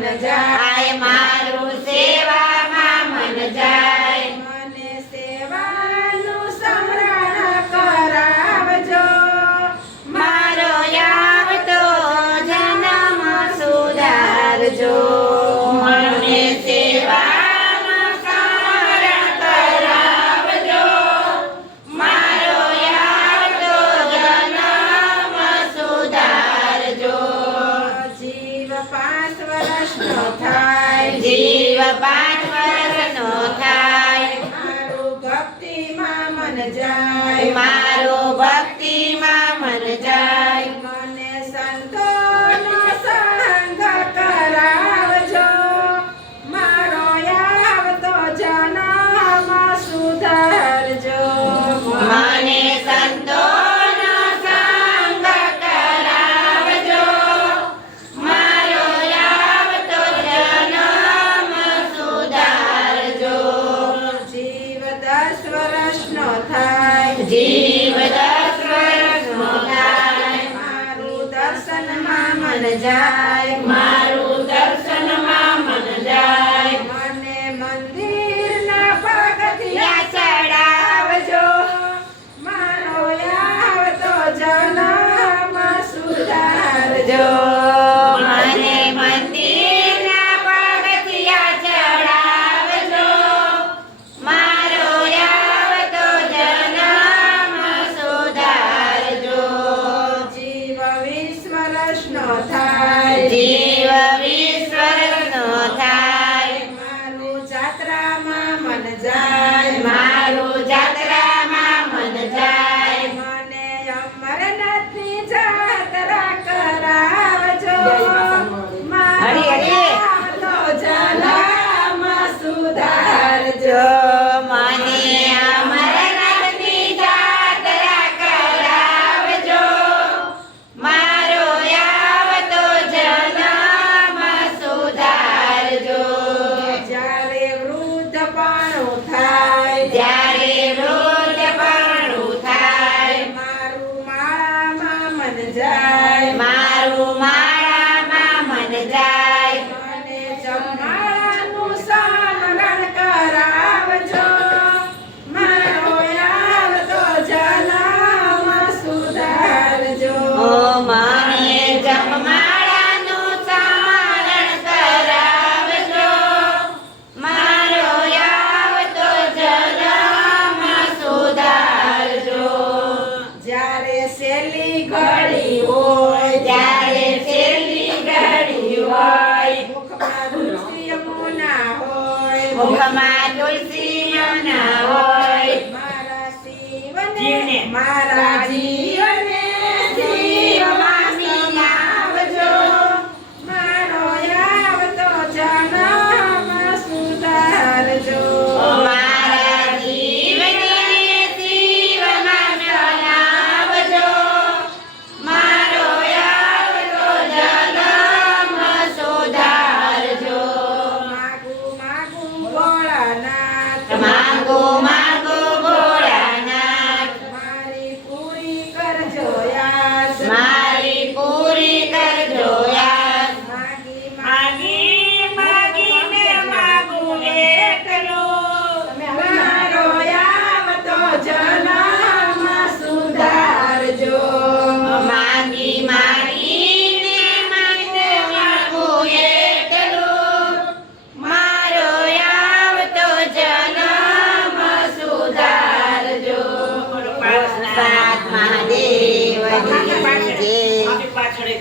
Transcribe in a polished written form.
મન જાય, મારું સેવામાં મન જાય. મને સેવાનું સમરણ કરાવજો, મારો આવતો જન્મ સુધારજો. મને સેવાનું સ્મરણ કરાવજો, મારો આવતો જન્મ સુધારજો. જીવ 5 વર્ષનો થાય, જીવ 5 વર્ષનો થાય, મારું ભક્તિમાં મન જાય, મારું ભક્તિમાં મન જાય. મને સંતોનો સંગ કરાવજો, મારો આવતો જન્મ સુધારજો. મને સંતોનો સંગ કરાવજો, મારો આવતો જન્મ સુધારજો. જીવ 10 વર્ષનો થાય, જીવ 10 વર્ષનો થાય, મારું દર્શનમાં મન જાય, મારું દર્શનમાં મન જાય. મને મંદિરના પગથિયા ચડાવજો, મારો આવતો જન્મ સુધારજો. મને મંદિરના પગથિયા ચડાવજો, મારો આવતો જન્મ સુધારજો. જીવ 20 વર્ષનો થાય, જીવ 20 વર્ષનો થાય, મારું જાત્રામાં મન જાય, મારું જાત્રામાં મન જાય. મને અમરનાથની જાત્રા કરાવજો, મારો આવતો જન્મ સુધારજો. મને અમરનાથની જાત્રા કરાવજો, મારો આવતો જન્મ સુધારજો. જ્યારે વૃદ્ધપણું થાય, જ્યારે વૃદ્ધપણું થાય, મારું માળામાં મન જાય, મારું માળામાં મન જાય. મને જમાળાનું સ્મરણ કરાવજો, મારો આવતો જન્મ સુધારજો. મને જપમાળાનું સ્મરણ કરાવજો, મારો આવતો જન્મ સુધારજો. જ્યારે છેલ્લી ઘડી હોય, જ્યારે છેલ્લી ઘડી હોય, મુખમાં તુલસી યમુના હોય, મુખમાં તુલસી ના હોય, મારા શિવને મારા જીવને